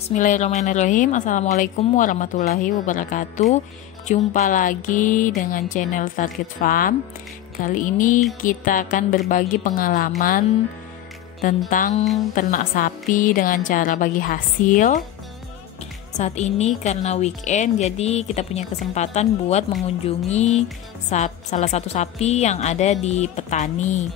Bismillahirrahmanirrahim. Assalamualaikum warahmatullahi wabarakatuh. Jumpa lagi dengan channel Target Farm. Kali ini kita akan berbagi pengalaman tentang ternak sapi dengan cara bagi hasil. Saat ini karena weekend, jadi kita punya kesempatan buat mengunjungi salah satu sapi yang ada di petani.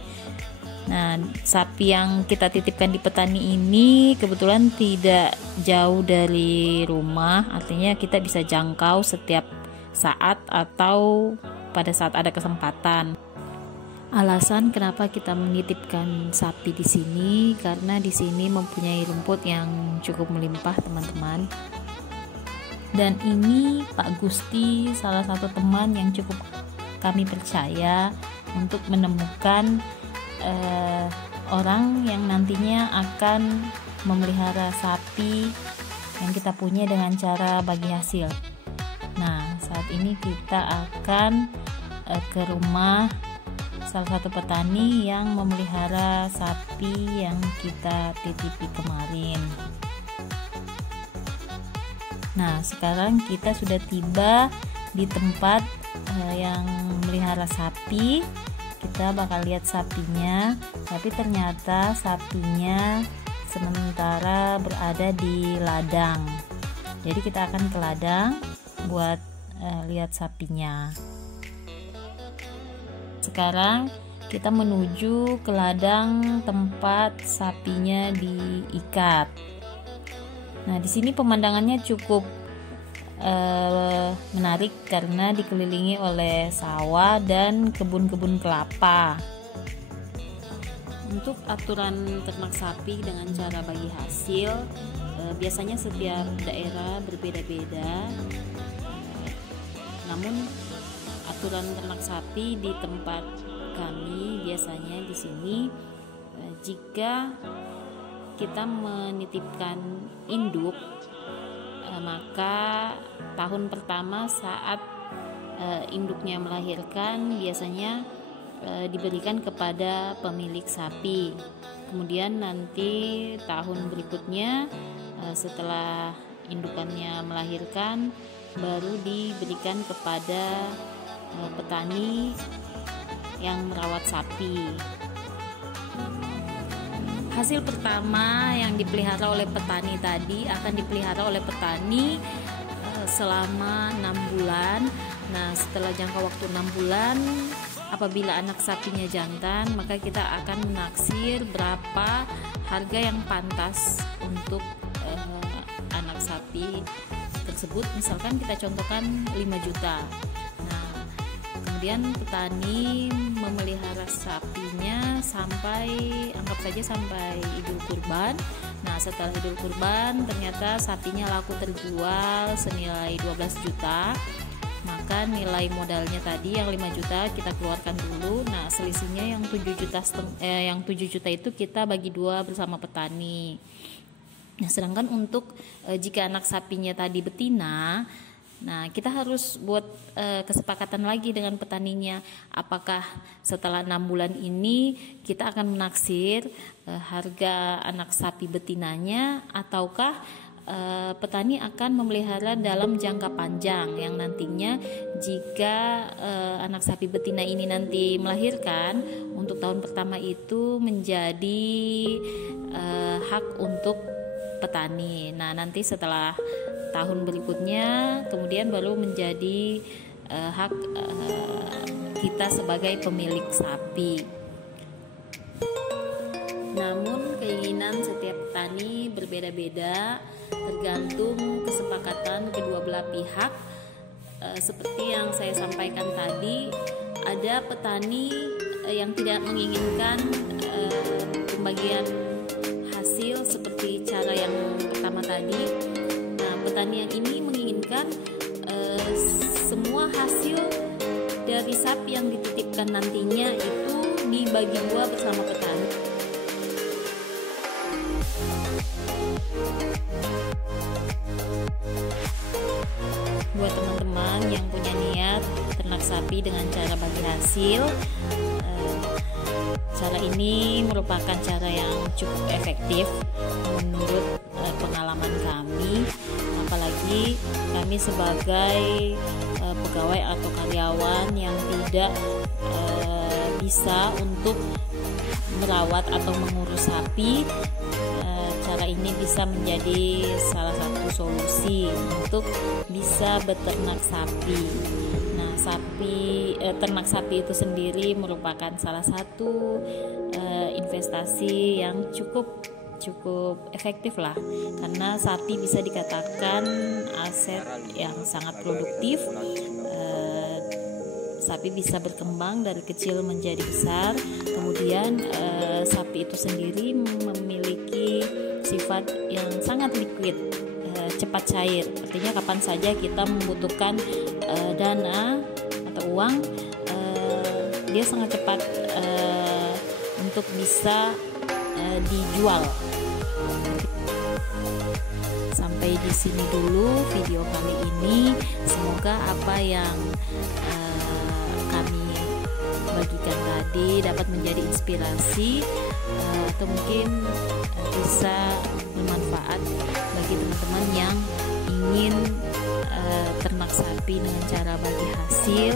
Nah, sapi yang kita titipkan di petani ini kebetulan tidak jauh dari rumah, artinya kita bisa jangkau setiap saat atau pada saat ada kesempatan. Alasan kenapa kita menitipkan sapi di sini karena di sini mempunyai rumput yang cukup melimpah, teman-teman. Dan ini Pak Gusti, salah satu teman yang cukup kami percaya untuk menemukan orang yang nantinya akan memelihara sapi yang kita punya dengan cara bagi hasil. Nah, saat ini kita akan ke rumah salah satu petani yang memelihara sapi yang kita titipi kemarin. Nah, sekarang kita sudah tiba di tempat yang memelihara sapi. Kita bakal lihat sapinya, tapi ternyata sapinya sementara berada di ladang. Jadi kita akan ke ladang buat lihat sapinya. Sekarang kita menuju ke ladang tempat sapinya diikat. Nah, di sini pemandangannya cukup menarik karena dikelilingi oleh sawah dan kebun-kebun kelapa. Untuk aturan ternak sapi dengan cara bagi hasil, biasanya setiap daerah berbeda-beda. Namun aturan ternak sapi di tempat kami biasanya di sini, jika kita menitipkan induk, maka tahun pertama saat induknya melahirkan biasanya diberikan kepada pemilik sapi. Kemudian nanti tahun berikutnya setelah indukannya melahirkan baru diberikan kepada petani yang merawat sapi. Hasil pertama yang dipelihara oleh petani tadi akan dipelihara oleh petani selama 6 bulan. Nah, setelah jangka waktu 6 bulan, apabila anak sapinya jantan, maka kita akan menaksir berapa harga yang pantas untuk anak sapi tersebut. Misalkan kita contohkan 5 juta. Nah, kemudian petani memelihara sapinya sampai, anggap saja sampai Idul Kurban. Nah, setelah Idul Kurban ternyata sapinya laku terjual senilai 12 juta. Maka nilai modalnya tadi yang 5 juta kita keluarkan dulu. Nah, selisihnya yang 7 juta itu kita bagi 2 bersama petani. Nah, sedangkan untuk jika anak sapinya tadi betina, nah, kita harus buat kesepakatan lagi dengan petaninya. Apakah setelah 6 bulan ini kita akan menaksir harga anak sapi betinanya, ataukah petani akan memelihara dalam jangka panjang yang nantinya jika anak sapi betina ini nanti melahirkan, untuk tahun pertama itu menjadi hak untuk petani. Nah, nanti setelah tahun berikutnya kemudian baru menjadi hak kita sebagai pemilik sapi. Namun keinginan setiap petani berbeda-beda tergantung kesepakatan kedua belah pihak. Seperti yang saya sampaikan tadi, ada petani yang tidak menginginkan pembagian hasil seperti cara yang pertama tadi. Petani yang ini menginginkan semua hasil dari sapi yang dititipkan nantinya itu dibagi 2 bersama petani. Buat teman-teman yang punya niat ternak sapi dengan cara bagi hasil, cara ini merupakan cara yang cukup efektif menurut pengalaman kami. kami sebagai pegawai atau karyawan yang tidak bisa untuk merawat atau mengurus sapi, cara ini bisa menjadi salah satu solusi untuk bisa beternak sapi. Nah, ternak sapi itu sendiri merupakan salah satu investasi yang cukup efektif lah, karena sapi bisa dikatakan aset yang sangat produktif. Sapi bisa berkembang dari kecil menjadi besar. Kemudian sapi itu sendiri memiliki sifat yang sangat liquid, cepat cair. Artinya kapan saja kita membutuhkan dana atau uang, dia sangat cepat untuk bisa dijual. Sampai di sini dulu video kali ini. Semoga apa yang kami bagikan tadi dapat menjadi inspirasi atau mungkin bisa bermanfaat bagi teman-teman yang ingin ternak sapi dengan cara bagi hasil.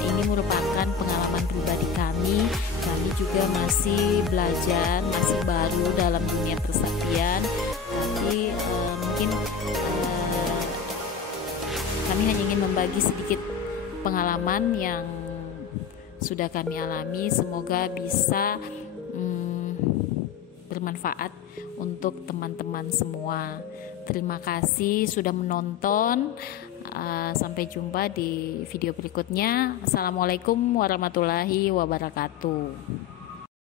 Ini merupakan pengalaman pribadi kami. Kami juga masih belajar, masih baru dalam dunia persapian. Tapi mungkin kami hanya ingin membagi sedikit pengalaman yang sudah kami alami. Semoga bisa bermanfaat untuk teman-teman semua. Terima kasih sudah menonton. Sampai jumpa di video berikutnya. Assalamualaikum warahmatullahi wabarakatuh.